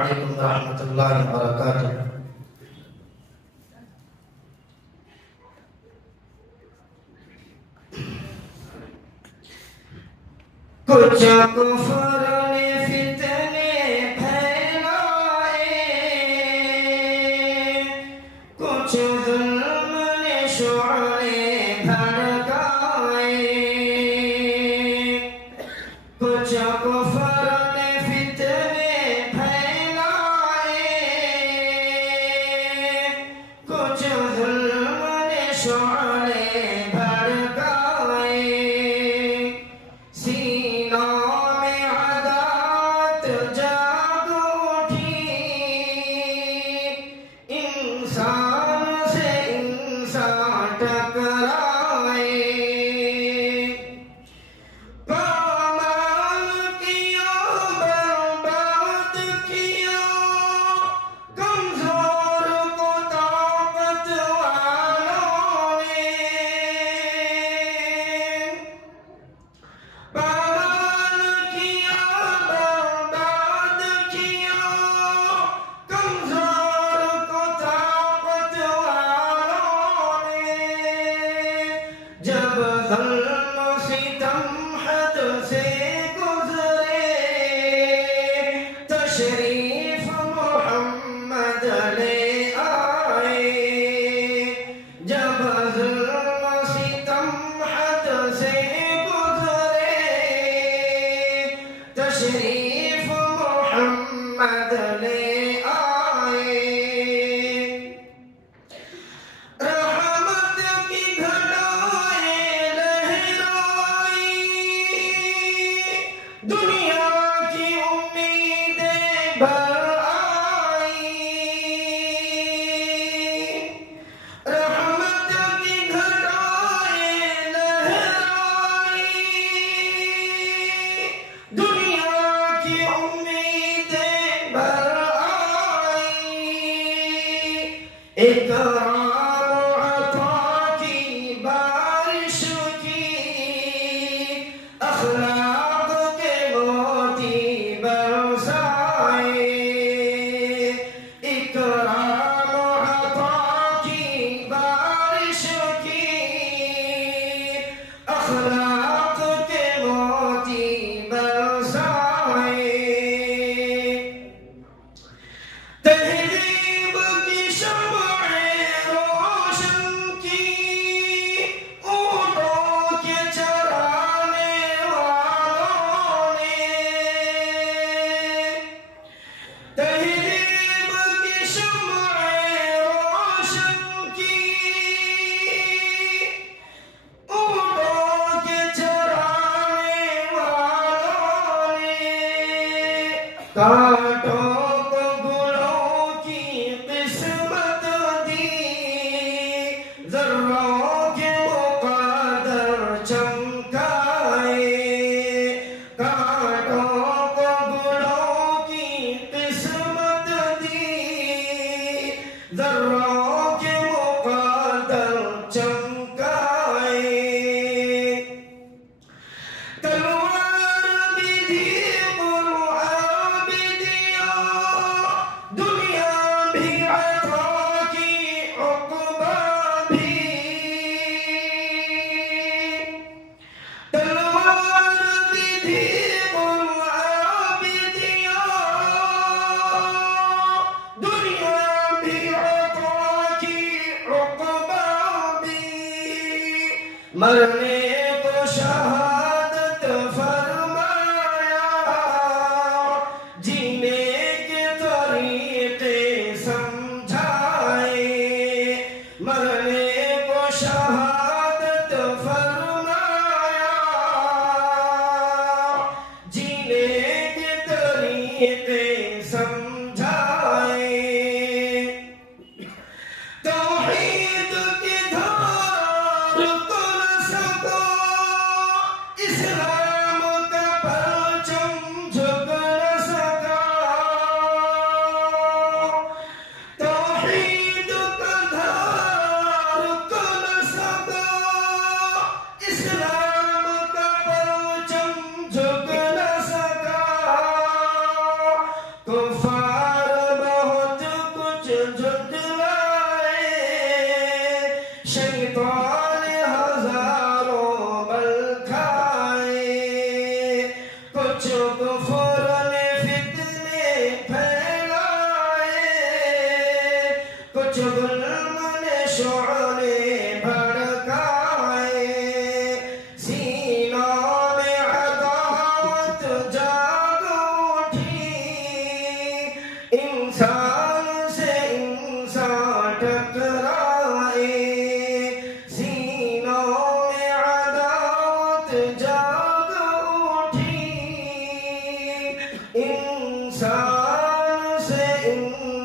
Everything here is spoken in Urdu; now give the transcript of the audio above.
علیکم ورحمۃ اللہ وبرکاتہ۔ کچھ کفر نے فتنے پھیلائے، کچھ ظلم نے شعلے بھڑکائے، کچھ کفر نے فتنے پھیلائے، کچھ ظلم نے شعلے بھڑکائے، سینوں میں عداوت جاگ اٹھی، انسان سے انسان ٹکرائے، پامال کیا برباد کیا کمزور کو طاقت والوں نے، پامال کیا برباد کیا کمزور کو طاقت والوں نے، جب ظلم ستم حد سے گزرے تشریف محمد لے آئے، جب ظلم ستم حد سے گزرے تشریف محمد لے آئے، رحمت کی گھڑائیں لہرائی، دنیا کی امیدیں بھر آئی، رحمت کی گھڑائیں لہرائی، دنیا کی امیدیں بھر آئی، اکرام عطا کی بارش کی، اخلاق کے موتی برسائے، اکرام عطا کی بارش کی، اخلاق کے موتی برسائے، تہذیب کی شمعیں روشن کی، اونٹوں کے چرانے والوں نے، تہذیب کی شمعیں روشن کی، اونٹوں کے چرانے والوں نے، کانٹوں کو گلوں کی قسمت دی، ذروں کے مقدر چمکائے، کانٹوں کو گلوں کی قسمت دی، ذروں کے مقدر چمکائے، تلوار بھی دی قرآن بھی دیا، دنیا بھی عطا کی عقبہ بھی، تلوار بھی دی قرآن بھی دیا، دنیا بھی عطا کی عقبہ بھی، مرنے کو شہادت فرمایا، جینے کے طریقے سمجھائے، مرنے کو شہادت فرمایا، جینے کے طریقے سمجھائے، توحید کی دھار کو نہ سکا، اسلام کا پرچم جھک نہ سکا، توحید کا دھار کو نہ سکا، اسلام کا پرچم جھک نہ سکا، کفار انسان سے انسان ٹکرائے سینوں میں عداوت جاگ اٹھی انسان سے انسان